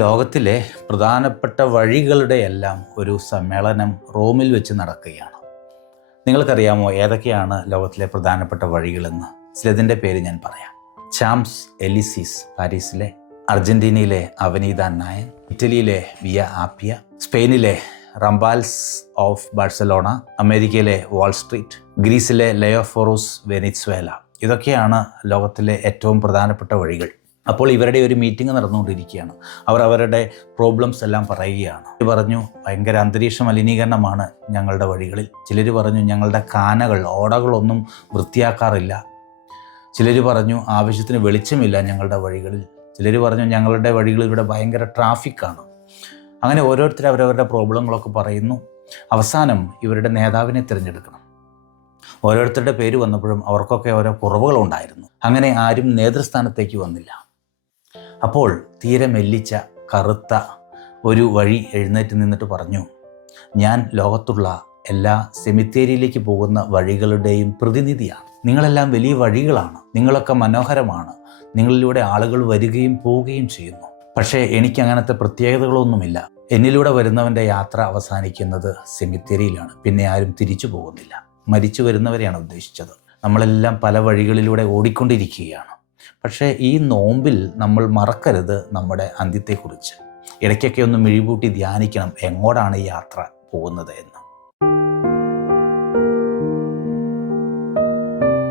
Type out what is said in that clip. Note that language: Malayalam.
ലോകത്തിലെ പ്രധാനപ്പെട്ട വഴികളുടെ എല്ലാം ഒരു സമ്മേളനം റോമിൽ വെച്ച് നടക്കുകയാണ്. നിങ്ങൾക്കറിയാമോ ഏതൊക്കെയാണ് ലോകത്തിലെ പ്രധാനപ്പെട്ട വഴികളെന്ന്? ചിലതിൻ്റെ പേര് ഞാൻ പറയാം. ചാംസ് എലിസീസ് പാരീസിലെ, അർജന്റീനയിലെ അവനീത നയൻ, ഇറ്റലിയിലെ വിയ ആപ്പിയ, സ്പെയിനിലെ റംബാൽസ് ഓഫ് ബാഴ്സലോണ, അമേരിക്കയിലെ വാൾ സ്ട്രീറ്റ്, ഗ്രീസിലെ ലയോഫോറോസ് വെനിസ്വേല. ഇതൊക്കെയാണ് ലോകത്തിലെ ഏറ്റവും പ്രധാനപ്പെട്ട വഴികൾ. അപ്പോൾ ഇവരുടെ ഒരു മീറ്റിംഗ് നടന്നുകൊണ്ടിരിക്കുകയാണ്. അവർ അവരുടെ പ്രോബ്ലംസ് എല്ലാം പറയുകയാണ്. പറഞ്ഞു ഭയങ്കര അന്തരീക്ഷ മലിനീകരണമാണ് ഞങ്ങളുടെ വഴികളിൽ. ചിലർ പറഞ്ഞു ഞങ്ങളുടെ കാനകൾ, ഓടകളൊന്നും വൃത്തിയാക്കാറില്ല. ചിലർ പറഞ്ഞു ആവശ്യത്തിന് വെളിച്ചമില്ല ഞങ്ങളുടെ വഴികളിൽ. ചിലർ പറഞ്ഞു ഞങ്ങളുടെ വഴികളിൽ ഇവിടെ ഭയങ്കര ട്രാഫിക്കാണ്. അങ്ങനെ ഓരോരുത്തർ അവരവരുടെ പ്രോബ്ലങ്ങളൊക്കെ പറയുന്നു. അവസാനം ഇവരുടെ നേതാവിനെ തിരഞ്ഞെടുക്കണം. ഓരോരുത്തരുടെ പേര് വന്നപ്പോഴും അവർക്കൊക്കെ ഓരോ കുറവുകളുണ്ടായിരുന്നു. അങ്ങനെ ആരും നേതൃസ്ഥാനത്തേക്ക് വന്നില്ല. അപ്പോൾ തീരെ മെല്ലിച്ച കറുത്ത ഒരു വഴി എഴുന്നേറ്റ് നിന്നിട്ട് പറഞ്ഞു, ഞാൻ ലോകത്തുള്ള എല്ലാ സെമിത്തേരിയിലേക്ക് പോകുന്ന വഴികളുടെയും പ്രതിനിധിയാണ്. നിങ്ങളെല്ലാം വലിയ വഴികളാണ്, നിങ്ങളൊക്കെ മനോഹരമാണ്, നിങ്ങളിലൂടെ ആളുകൾ വരികയും പോവുകയും ചെയ്യുന്നു. പക്ഷേ എനിക്ക് അങ്ങനത്തെ പ്രത്യേകതകളൊന്നുമില്ല. എന്നിലൂടെ വരുന്നവൻ്റെ യാത്ര അവസാനിക്കുന്നത് സെമിത്തേരിയിലാണ്. പിന്നെ ആരും തിരിച്ചു പോകുന്നില്ല. മരിച്ചു വരുന്നവരെയാണ് ഉദ്ദേശിച്ചത്. നമ്മളെല്ലാം പല വഴികളിലൂടെ ഓടിക്കൊണ്ടിരിക്കുകയാണ്. പക്ഷേ ഈ നോമ്പിൽ നമ്മൾ മറക്കരുത് നമ്മുടെ അന്ത്യത്തെക്കുറിച്ച്. ഇടയ്ക്കൊക്കെ ഒന്ന് മിഴിപൂട്ടി ധ്യാനിക്കണം എങ്ങോട്ടാണ് ഈ യാത്ര പോകുന്നത് എന്ന്.